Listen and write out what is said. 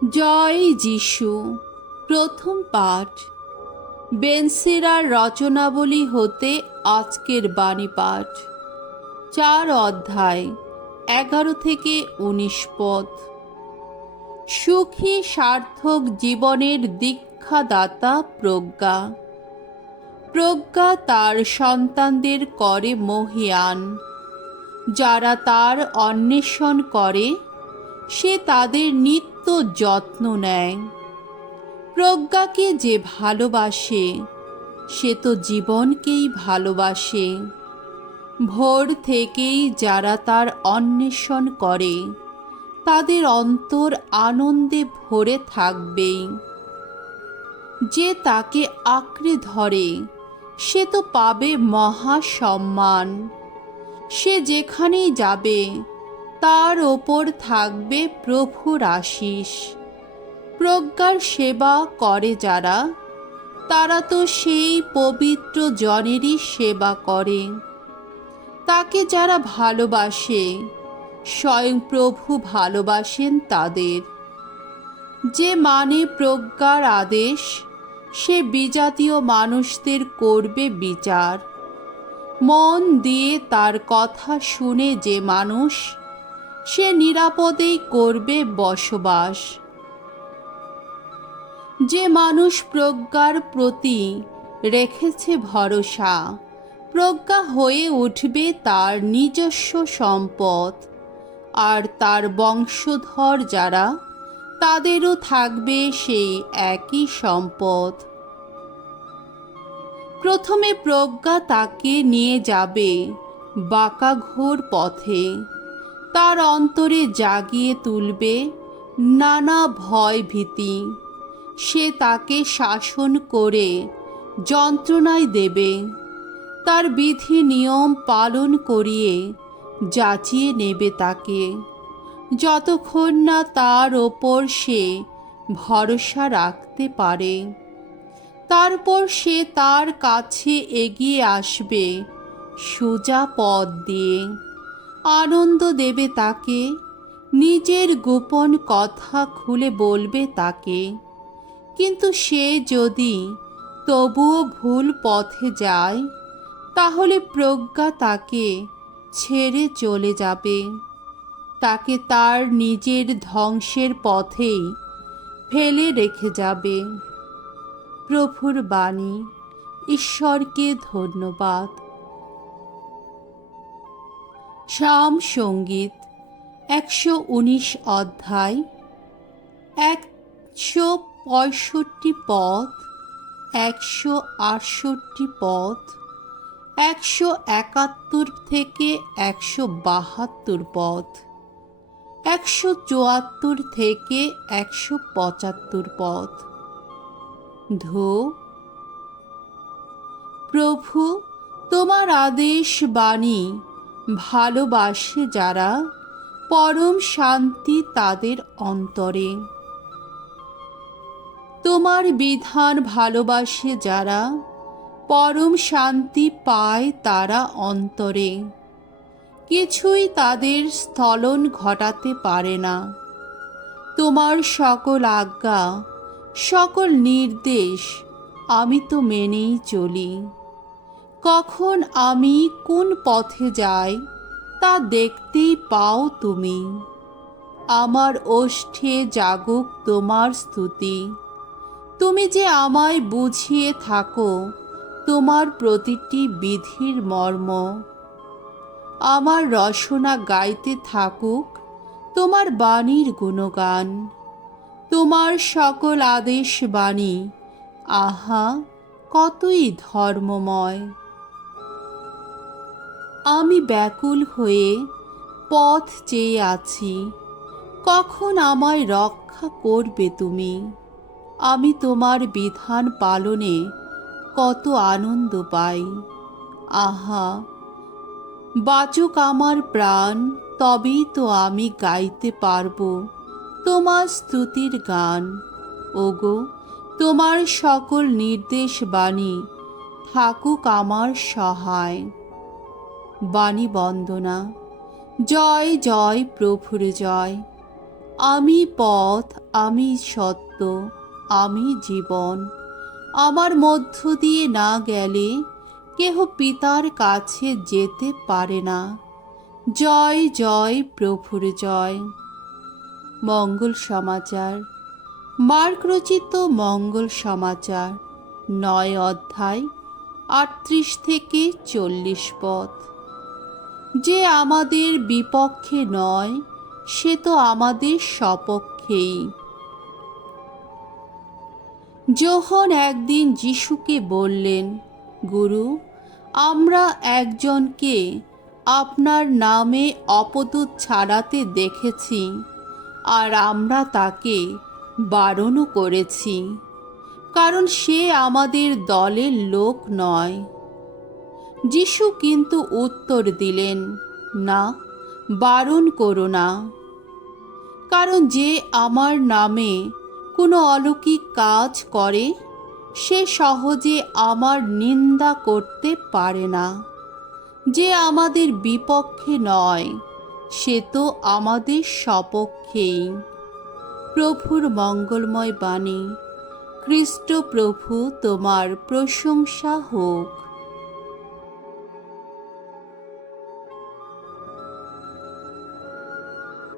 জয় যিশু। প্রথম পাঠ বেনসিরার রচনাবলী হতে আজকের বাণী পাঠ। 4 অধ্যায় 11 থেকে 19 পদ। সুখী সার্থক জীবনের দীক্ষাদাতা প্রজ্ঞা। প্রজ্ঞা তার সন্তানদের করে মহীয়ান। যারা তার অন্বেষণ করে সে তাদের নিত্য যত্ন নেয়। প্রজ্ঞাকে যে ভালোবাসে সে তো জীবনকেই ভালোবাসে। ভোর থেকেই যারা তার অন্বেষণ করে তাদের অন্তর আনন্দে ভরে থাকবেই। যে তাকে আঁকড়ে ধরে সে তো পাবে মহা সম্মান। সে যেখানেই যাবে তার ওপর থাকবে প্রভুর আশিস। প্রজ্ঞার সেবা করে যারা তারা তো সেই পবিত্র জনেরই সেবা করে। তাকে যারা ভালোবাসে স্বয়ং প্রভু ভালোবাসেন তাদের। যে মানে প্রজ্ঞার আদেশ সে বিজাতীয় মানুষদের করবে বিচার। মন দিয়ে তার কথা শুনে যে মানুষ সে নিরাপদেই করবে বসবাস। যে মানুষ প্রজ্ঞার প্রতি রেখেছে ভরসা প্রজ্ঞা হয়ে উঠবে তার নিজস্ব সম্পদ। আর তার বংশধর যারা তাদেরও থাকবে সেই একই সম্পদ। প্রথমে প্রজ্ঞা তাকে নিয়ে যাবে বাঁকা ঘোর পথে। তার অন্তরে জাগিয়ে তুলবে নানা ভয় ভীতি। সে তাকে শাসন করে যন্ত্রণায় দেবে। তার বিধি নিয়ম পালন করিয়ে যাচিয়ে নেবে তাকে, যতক্ষণ না তার ওপর সে ভরসা রাখতে পারে। তারপর সে তার কাছে এগিয়ে আসবে সোজা পথ দিয়ে। আনন্দ দেবে তাকে, নিজের গোপন কথা খুলে বলবে তাকে। কিন্তু সে যদি তবুও ভুল পথে যায় তাহলে প্রজ্ঞা তাকে ছেড়ে চলে যাবে। তাকে তার নিজের ধ্বংসের পথেই ফেলে রেখে যাবে। প্রভুর বাণী। ঈশ্বরকে ধন্যবাদ। শাম সঙ্গীত 119 অধ্যায় 165 পদ, 168 পদ, 171 থেকে 172 পদ, 174 থেকে 175 পদ। ধো। প্রভু, তোমার আদেশ বাণী ভালোবাসে যারা পরম শান্তি তাদের অন্তরে। তোমার বিধান ভালোবাসে যারা পরম শান্তি পায় তারা অন্তরে। কিছুই তাদের স্থলন ঘটাতে পারে না। তোমার সকল আজ্ঞা সকল নির্দেশ আমি তো মেনেই চলি। কখন আমি কোন পথে যাই তা দেখতেই পাও তুমি। আমার ওষ্ঠে জাগুক তোমার স্তুতি। তুমি যে আমায় বুঝিয়ে থাকো তোমার প্রতিটি বিধির মর্ম। আমার রসনা গাইতে থাকুক তোমার বাণীর গুণগান। তোমার সকল আদেশ বাণী আহা কতই ধর্মময়। আমি ব্যাকুল হয়ে পথ চেয়ে আছি, কখন আমায় রক্ষা করবে তুমি। আমি তোমার বিধান পালনে কত আনন্দ পাই। আহা, বাঁচুক আমার প্রাণ, তবেই তো আমি গাইতে পারব তোমার স্তুতির গান। ওগো, তোমার সকল নির্দেশ বাণী থাকুক আমার সহায়। বাণী বন্দনা। জয় জয় প্রভুর জয়। আমি পথ, আমি সত্য, আমি জীবন। আমার মধ্য দিয়ে না গেলে কেহ পিতার কাছে যেতে পারে না। জয় জয় প্রভুর জয়। মঙ্গল সমাচার। মার্ক রচিত মঙ্গল সমাচার 9 অধ্যায় 38 থেকে 40 পদ। যে আমাদের বিপক্ষে নয়, সে তো আমাদের সপক্ষেই। যোহন একদিন যিশুকে বললেন, গুরু, আমরা একজনকে আপনার নামে অপদূত ছাড়াতে দেখেছি, আর আমরা তাকে বারণও করেছি, কারণ সে আমাদের দলের লোক নয়। যিশু কিন্তু উত্তর দিলেন, না, বারণ করো না। কারণ যে আমার নামে কোনো অলৌকিক কাজ করে, সে সহজে আমার নিন্দা করতে পারে না। যে আমাদের বিপক্ষে নয়, সে তো আমাদের সপক্ষেই। প্রভুর মঙ্গলময় বাণী। খ্রিস্ট প্রভু তোমার প্রশংসা হোক।